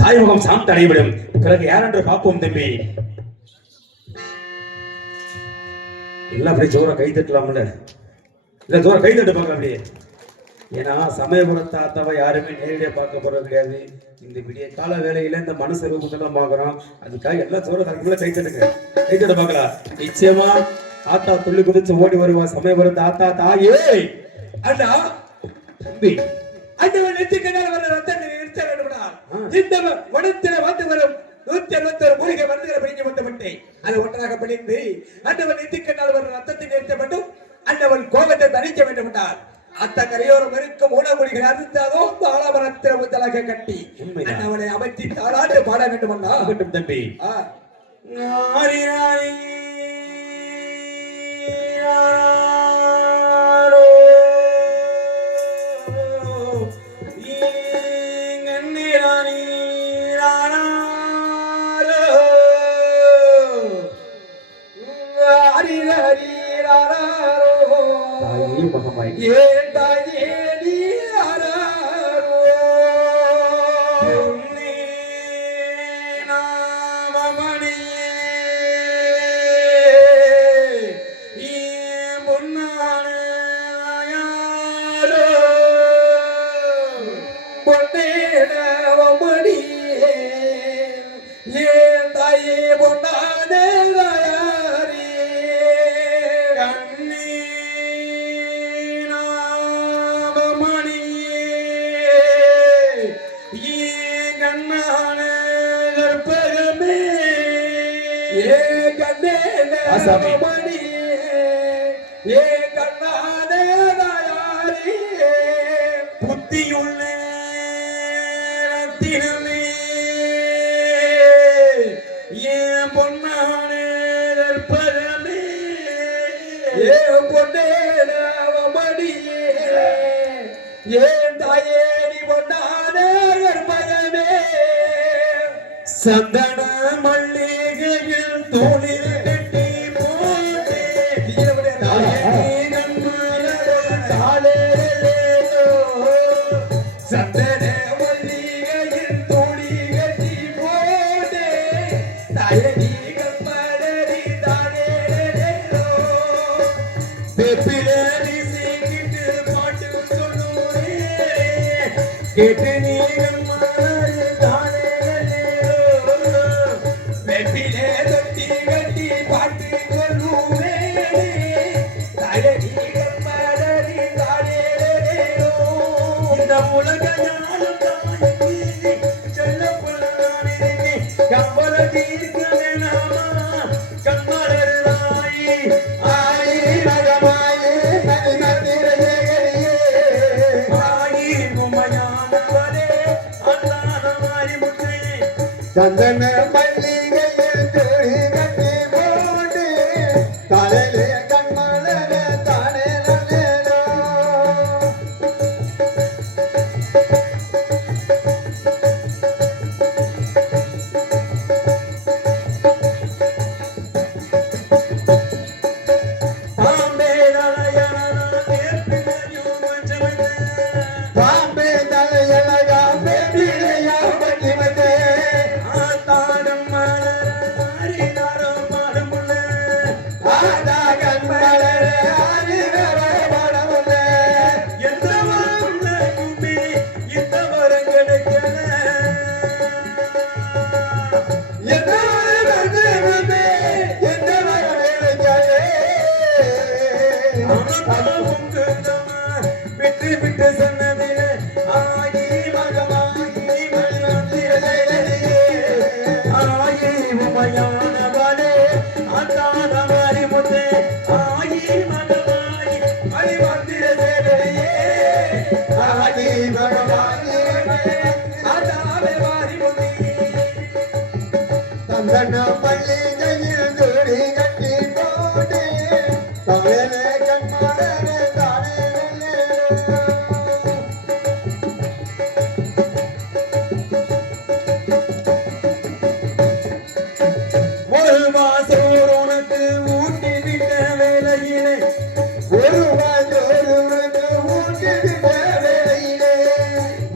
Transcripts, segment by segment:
தாய்முகம் சாந்து அடைவிடும். பிறகு யார் என்று பார்ப்போம் தம்பி. எல்லாம் அப்படியே ஜோர கை தட்டலாம்ல, இல்ல ஜோர கை தட்டு பார்க்கலாம் அப்படியே. ஏன்னா சமயபுரத்தை அத்தாவை யாருமே நேரடியாக பார்க்க போறது கிடையாது. இந்த விடிய கால வேலையில இந்த மனசு ரூபத்தெல்லாம் பார்க்குறோம். அதுக்காக எல்லாம் ஜோர தரக்குள்ள கை தட்டுங்க, கை தட்ட பார்க்கலாம். நிச்சயமா ஆத்தா துள்ளி குதிச்சு ஓடி வருவா. சமயபுரத்தை ஆத்தா தாயே அண்ணா தம்பி அண்ணன் நெற்றிக்கனால் வர ரத்தத்தை நிறுத்த வேண்டும்னா இந்த வனத்தில வந்து வரும் 161 மூலிகை மருந்துகளை பிடிக்க வந்துவிட்டேன். அதை ஒன்றாக பிடித்து அண்ணவன் நெற்றிக்கனால் வர ரத்தத்தை நிறுத்த வேண்டும். அண்ணவன் கோபத்தை தணிக்க வேண்டும் என்றார். அத்த கரையோரம் இருக்கும் உணவுகள் அறுத்தாதோ தாளமரத்தில முதலாக கட்டி அண்ணவனை அமைத்தி தாளாட்டு பாட வேண்டும் அண்ணா. தம்பி புத்தியுள்ள ரத்தினமே ஏன் பொன்னான பரமே ஏன் பொன்னே மணியே ஏன் தாயே நீ பொன்னான மகனே சந்தன மல்லிகையில் தோளில் கட்டி போட்டே சந்தன மல்லிகையில் தோழி கட்டி போட்டே தாயடி கம்பளரி தானே பெப்பிலரி சீக்கிட்டு பாட்டு சொல்லுவே கேட்டு நீ கம்பளரி தானே பெப்பிலே தொட்டி கட்டி பாட்டு சொல்லுவே தாயடி கம்பளரி தானே இந்த உலக ஞானம் தாயி செல்ல புலனானே கம்பள தீர்க்கவே நாமா கம்பளராயி ஆயி மகமாயி நதிரேகரியே ஆயி உமையானவரே அந்தானமாரி முத்தே சந்தன மல்லிகையில் தோழி கட்டி போட்டு தலையிலே கண்மலர தானே நல்லேனோ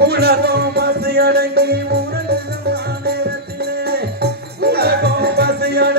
உலகம் பசி அடங்கி உறங்குகின்ற நேரத்திலே உலகம் பசியோட